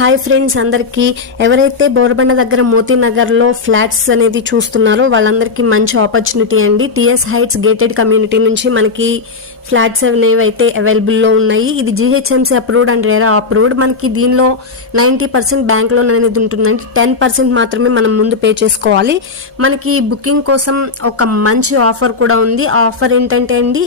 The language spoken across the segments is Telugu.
హాయ్ ఫ్రెండ్స్, అందరికీ ఎవరైతే బోర్బండ దగ్గర మోతీ నగర్ లో ఫ్లాట్స్ అనేది చూస్తున్నారో వాళ్ళందరికీ మంచి ఆపర్చునిటీ అండి. టిఎస్ హైట్స్ గేటెడ్ కమ్యూనిటీ నుంచి మనకి ఫ్లాట్స్ అనేవి అయితే అవైలబుల్ లో ఉన్నాయి. ఇది GHMC approved and RERA approved. మనకి దీనిలో 90% బ్యాంక్ లోన్ అనేది ఉంటుందండి. 10% మాత్రమే మనం ముందు పే చేసుకోవాలి. మనకి బుకింగ్ కోసం ఒక మంచి ఆఫర్ కూడా ఉంది. ఆ ఆఫర్ ఏంటంటే అండి,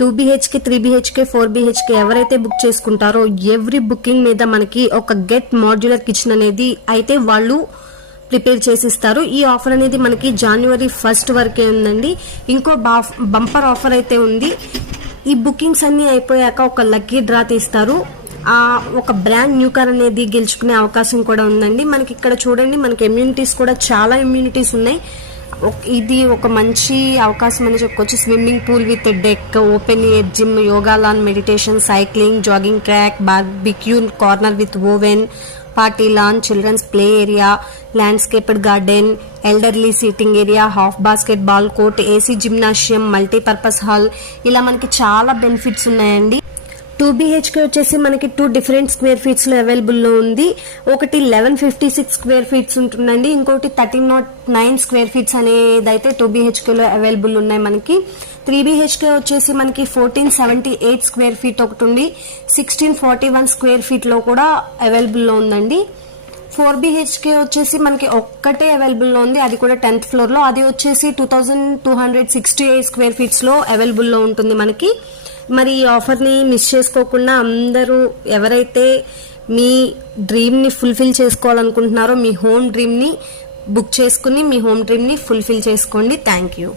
2BHK 3BHK 4BHK ఎవరైతే బుక్ చేసుకుంటారో ఎవ్రీ బుకింగ్ మీద మనకి ఒక గెట్ మాడ్యులర్ కిచెన్ అనేది అయితే వాళ్ళు ప్రిపేర్ చేసిస్తారు. ఈ ఆఫర్ అనేది మనకి January 1st వరకే ఉందండి. ఇంకో బంపర్ ఆఫర్ అయితే ఉంది. ఈ బుకింగ్స్ అన్ని అయిపోయాక ఒక లక్కీ డ్రా తీస్తారు. ఒక బ్రాండ్ న్యూ కార్ అనేది గెలుచుకునే అవకాశం కూడా ఉందండి. మనకి ఇక్కడ చూడండి, మనకి ఇమ్యూనిటీస్ కూడా చాలా ఇమ్యూనిటీస్ ఉన్నాయి. ఇది ఒక మంచి అవకాశం అని చెప్పుకోవచ్చు. Swimming pool with deck, open air gym, yoga lawn, meditation, cycling, jogging track, barbecue corner with oven, party lawn, children's play area, landscaped garden, elderly seating area, half basketball court, AC gymnasium, multipurpose hall, ఇలా మనకి చాలా బెనిఫిట్స్ ఉన్నాయండి. 2BHK వచ్చేసి మనకి 2 డిఫరెంట్ స్క్వేర్ ఫీట్స్ లో అవైలబుల్ లో ఉంది. ఒకటి 1156 స్క్వేర్ ఫీట్స్ ఉంటుందండి, ఇంకోటి 1309 స్క్వేర్ ఫీట్స్ అనేది అయితే 2BHK లో అవైలబుల్ ఉన్నాయి. మనకి 3BHK వచ్చేసి మనకి 1478 స్క్వేర్ ఫీట్ ఒకటి ఉంది. 1641 స్క్వేర్ ఫీట్ లో కూడా అవైలబుల్ లో ఉందండి. 4BHK వచ్చేసి మనకి ఒక్కటే అవైలబుల్ లో ఉంది, అది కూడా 10th ఫ్లోర్ లో. అది వచ్చేసి 2268 స్క్వేర్ ఫీట్స్ లో అవైలబుల్ లో ఉంటుంది మనకి. మరి ఈ ఆఫర్ ని మిస్ చేసుకోకుండా అందరూ ఎవరైతే మీ డ్రీమ్ ని ఫుల్ఫిల్ చేసుకోవాలనుకుంటున్నారో మీ హోమ్ డ్రీమ్ ని బుక్ చేసుకుని మీ హోమ్ డ్రీమ్ ని ఫుల్ఫిల్ చేసుకోండి. Thank you.